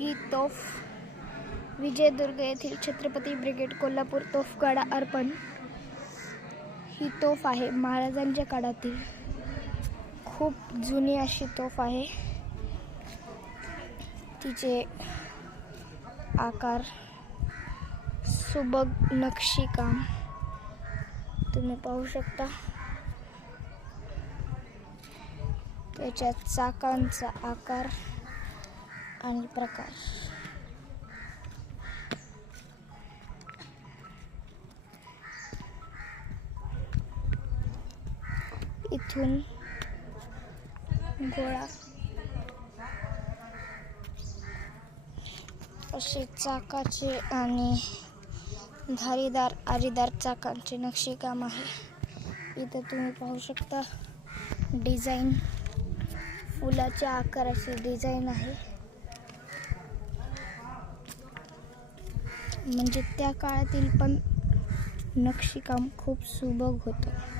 ही तोफ विजयदुर्ग येथील छत्रपती ब्रिगेड कोल्हापूर तोफगाडा अर्पण ही तोफ आहे. महाराजांच्या काळातील खूप जुनी अशी तोफ आहे. तिचे आकार, सुबक नक्षीकाम तुम्ही पाहू शकता. त्याच्या चाकांचा आकार आणि प्रकार. इथून गोळा असे चाकाचे आणि धारीदार आरीदार चाकांचे नक्षीकाम आहे. इथं तुम्ही पाहू शकता डिझाईन, फुलाच्या आकाराची डिझाईन आहे. म्हणजे त्या काळातील पण नक्षीकाम खूप सुबक होतं.